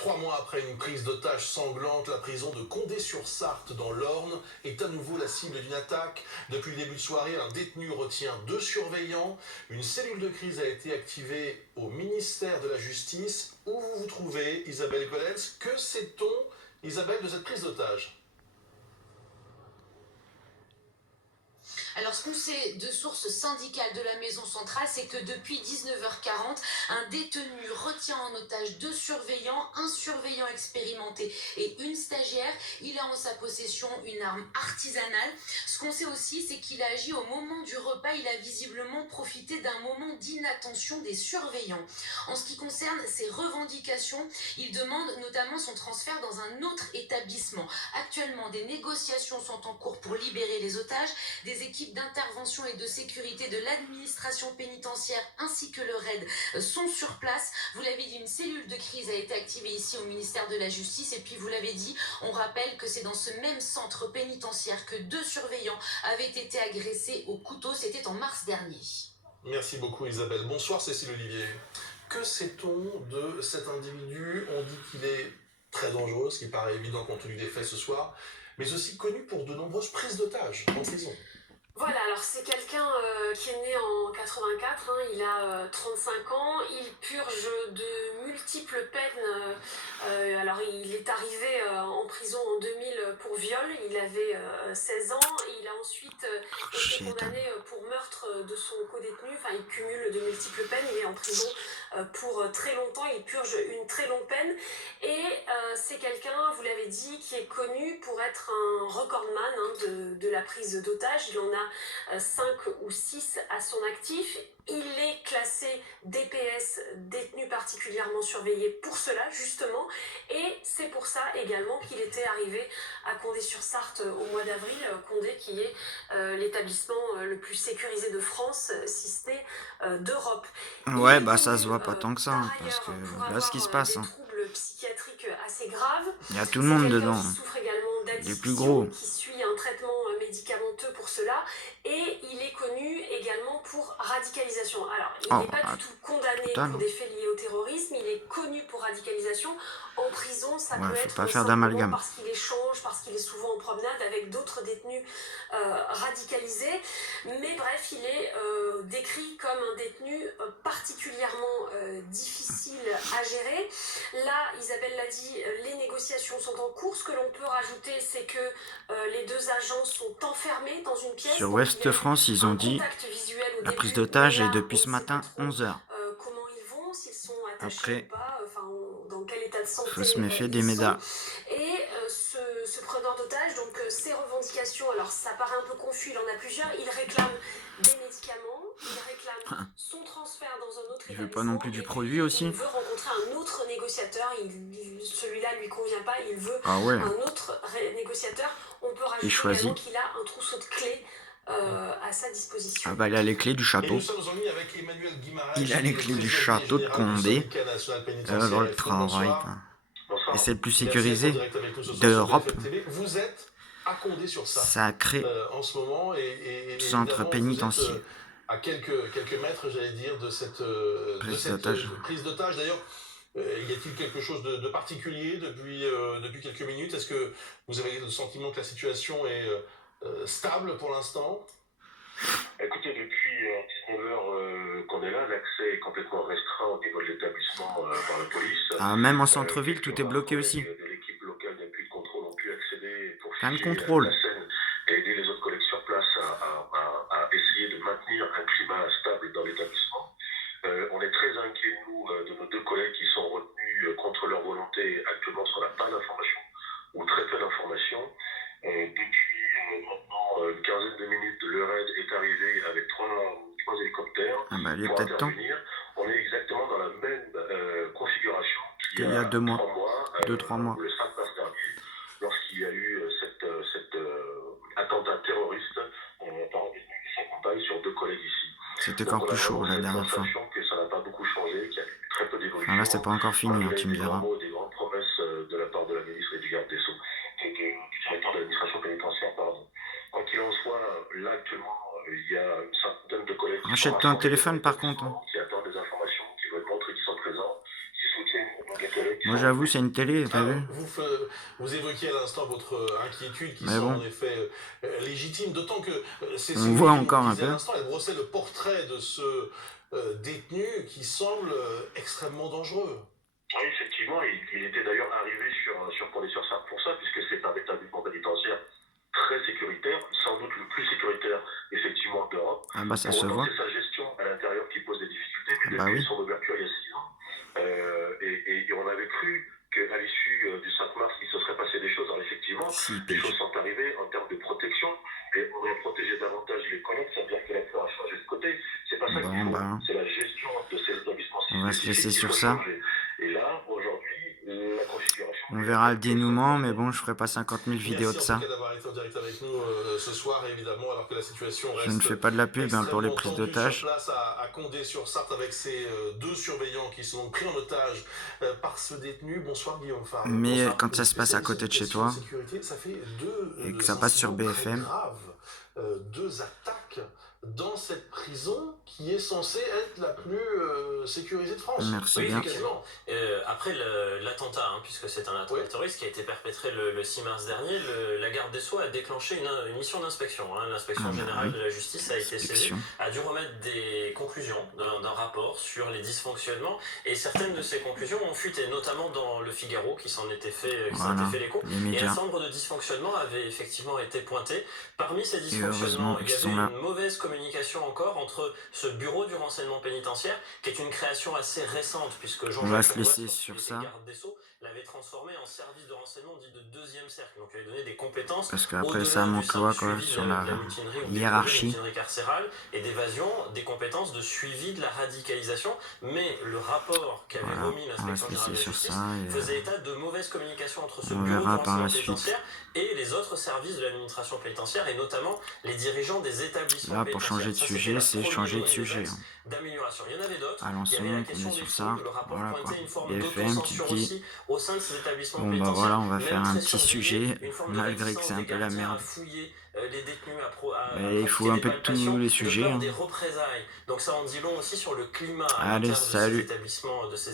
3 mois après une prise d'otage sanglante, la prison de Condé-sur-Sarthe dans l'Orne est à nouveau la cible d'une attaque. Depuis le début de soirée, un détenu retient 2 surveillants. Une cellule de crise a été activée au ministère de la Justice. Où vous vous trouvez, Isabelle Gollens? Que sait-on, Isabelle, de cette prise d'otage? Alors, ce qu'on sait de sources syndicales de la Maison Centrale, c'est que depuis 19h40, un détenu retient en otage 2 surveillants, un surveillant expérimenté et une stagiaire. Il a en sa possession une arme artisanale. Ce qu'on sait aussi, c'est qu'il a agi au moment du repas. Il a visiblement profité d'un moment d'inattention des surveillants. En ce qui concerne ses revendications, il demande notamment son transfert dans un autre établissement. Actuellement, des négociations sont en cours pour libérer les otages. Des équipes d'intervention et de sécurité de l'administration pénitentiaire ainsi que le RAID sont sur place. Vous l'avez dit, une cellule de crise a été activée ici au ministère de la Justice. Et puis vous l'avez dit, on rappelle que c'est dans ce même centre pénitentiaire que 2 surveillants avaient été agressés au couteau. C'était en mars dernier. Merci beaucoup, Isabelle. Bonsoir, Cécile Olivier. Que sait-on de cet individu? On dit qu'il est très dangereux, ce qui paraît évident compte tenu des faits ce soir, mais aussi connu pour de nombreuses prises d'otages en prison. Voilà, alors c'est quelqu'un qui est né en 84, hein, il a 35 ans, il purge de multiples peines. Alors il est arrivé en prison en 2000 pour viol, il avait 16 ans, et il a ensuite été condamné pour meurtre de son codétenu, enfin il cumule de multiples peines, il est en prison pour très longtemps, il purge une très longue peine, et c'est quelqu'un, vous l'avez dit, qui est connu pour être un recordman de la prise d'otages. Il en a 5 ou 6 à son actif. Il est classé DPS, détenu particulièrement surveillé, pour cela justement, et c'est pour ça également qu'il était arrivé à Condé-sur-Sarthe au mois d'avril. Condé qui est l'établissement le plus sécurisé de France, si ce n'est d'Europe. Ouais, bah ça se voit pas tant que ça, hein, parce que là, ce qui se passe, Des hein, troubles psychiatriques assez graves. il y a tout le C'est monde quelqu'un dedans, qui hein. souffre également Les plus gros. d'addiction, qui suit un traitement médicamenteux pour cela, et il est connu également pour radicalisation. Alors, il n'est pas du tout condamné total. pour des faits liés au terrorisme, il est connu pour radicalisation. En prison, ça peut faut être pas faire simplement d'amalgame. parce qu'il échange, parce qu'il est souvent en promenade avec d'autres détenus radicalisés. Mais bref, il est décrit comme un détenu particulièrement difficile à gérer. Là, Isabelle l'a dit, les négociations sont en cours. Ce que l'on peut rajouter, c'est que les 2 agents sont enfermés dans une pièce. Sur Ouest France, ils ont dit la prise d'otage est depuis ce matin 11h. Comment ils vont, s'ils sont attachés Après, ou pas, dans quel état de santé faut se méfier des ils médas. sont. Et ce preneur d'otage, donc ses revendications, alors ça paraît un peu confus, il en a plusieurs. Il réclame des médicaments, il réclame son transfert dans un autre Il établissement. veut pas non plus du produit aussi. Il veut rencontrer un autre négociateur, celui-là lui convient pas, il veut un autre négociateur. On peut rajouter également qu'il a un trousseau de clés à sa disposition. Ah bah il a les clés du château. Il a les clés du château de Condé. Dans le travail. Et c'est le plus sécurisé d'Europe. Vous êtes à Condé-sur-Sarthe. Sacré centre pénitentiaire. À quelques mètres, j'allais dire, de cette prise d'otage. D'ailleurs, y a-t-il quelque chose de particulier depuis quelques minutes? Est-ce que vous avez le sentiment que la situation est stable pour l'instant? Écoutez, depuis 19h qu'on est là, l'accès est complètement restreint au niveau de l'établissement par la police. Même en centre-ville, tout est bloqué aussi. De l'équipe locale d'appui de contrôle ont pu accéder pour Plein de figer contrôle. la scène et aider les autres collègues sur place à essayer de maintenir un climat stable dans l'établissement. On est très inquiets, nous, de nos 2 collègues qui sont retenus contre leur volonté actuellement, parce qu'on n'a pas d'informations ou très peu d'informations. Depuis maintenant une quinzaine de minutes, le RAID est arrivé avec 3 hélicoptères pour intervenir. On est exactement dans la même configuration qu'il y a 2 mois, 3 mois, le 5 mars dernier, lorsqu'il y a eu cet attentat terroriste par un détenu qui s'accompagne sur 2 collègues ici. C'était encore plus chaud la dernière fois. Que ça n'a pas beaucoup changé, qu'il y a eu très peu d'évolution. Là, c'est pas encore fini, tu me diras. Des grandes promesses de la part de la ministre et du garde des Sceaux et du directeur de l'administration pénitentiaire, pardon. Quoi qu'il en soit, là actuellement, il y a une centaine de collègues. Achète-toi un téléphone par contre. Qui attendent des informations, qui veulent montrer qu'ils sont présents, qui soutiennent les collègues. Moi j'avoue, c'est une télé, t'as vu? Vous évoquiez à l'instant votre inquiétude qui Mais semble bon, en effet légitime, d'autant que c'est on Céline voit qui nous encore le un disait à peu. l'instant, elle brossait le portrait de ce détenu qui semble extrêmement dangereux. Oui, effectivement, il était d'ailleurs arrivé sur Condé-sur-Sarthe pour ça, puisque c'est un établissement pénitentiaire très sécuritaire, sans doute le plus sécuritaire, effectivement, d'Europe. Ah bah ça Pour se autant, voit. c'est sa gestion à l'intérieur qui pose des difficultés, Ah mais bah depuis oui. son ouverture il y a 6 ans, et on avait cru qu'à l'issue du 5 mars, il se serait passé des choses. Alors effectivement, Si, les choses pige. sont arrivées en termes de protection, et on a protégé davantage les collègues, c'est-à-dire que la peur a changé de côté. C'est pas ça qu'il Bon faut, bah, c'est la gestion de ces établissements on va se spécifiques laisser qu'il sur faut ça. changer. Et là, aujourd'hui, la configuration On est verra le telle que ça dénouement, mais pourrait. bon, je ferai pas 50 000 vidéos Merci de en tout ça. cas d'avoir été en direct avec nous ce soir, évidemment, alors que la situation Je ne reste fais pas de la pub hein, pour les extrêmement prises tendue sur d'otages. place à Condé-sur-Sarthe avec ces deux surveillants qui sont donc pris en otage par ce détenu. Bonsoir Guillaume Farbe. Mais Bonsoir. quand Vous ça êtes se passe à spécialiste côté des de chez questions de toi sécurité. Ça fait et que deux ça passe sur incidents très BFM, graves, deux attaques dans cette prison qui est censée être la plus sécurisée de France. merci Oui, bien. effectivement. Après l'attentat, puisque c'est un attentat terroriste qui a été perpétré le 6 mars dernier, la garde des Sceaux a déclenché une mission d'inspection. L'inspection Ah bah générale oui. de la justice a été saisie, Inspection. a dû remettre des conclusions d'un rapport sur les dysfonctionnements, et certaines de ces conclusions ont fuité, notamment dans le Figaro, qui s'en était fait l'écho. Les Et un médias. certain nombre de dysfonctionnements avaient effectivement été pointés. Parmi ces Et dysfonctionnements, heureusement il y qu'ils avait sont là. une mauvaise communication encore entre ce bureau du renseignement pénitentiaire, qui est une création assez récente, puisque On va Jean-Jacques se Anouilh, laisser lorsqu'il sur était ça. garde des Sceaux, l'avait transformé en service de renseignement dit de deuxième cercle. Donc il avait donné des compétences Parce qu'après au-delà ça du manque simple quoi suivi sur de la la mutinerie ou des hiérarchie. mutinerie carcérale et d'évasion, des compétences de suivi de la radicalisation. Mais le rapport qu'avait Voilà, remis on va l'inspection se générale de laisser la sur justice ça faisait état de mauvaise communication entre ce on bureau du verra par renseignement la suite. pénitentiaire et les autres services de l'administration pénitentiaire, et notamment les dirigeants des établissements Là, pour pénitentiaires. changer de Ça, sujet, c'était c'est la changer de première sujet. des axes d'amélioration. Il y en avait d'autres. Il y Alençon, avait la on question est des sur fouilles. ça. Le rapport Voilà quoi. pointait une forme BFM, tu te d'autocensure dis, aussi au sein de ces établissements bon bah pénitentiaires. voilà, on va Même faire un très petit surveillé, sujet, une forme de malgré que réticence c'est un des peu la gardiens à merde. fouiller les détenus, à Mais il faut pratiquer un des peu de palpations, tous les de sujets. peur des représailles. Donc ça en dit long aussi sur le climat à Allez, l'intérieur de ces salut. établissements, de ces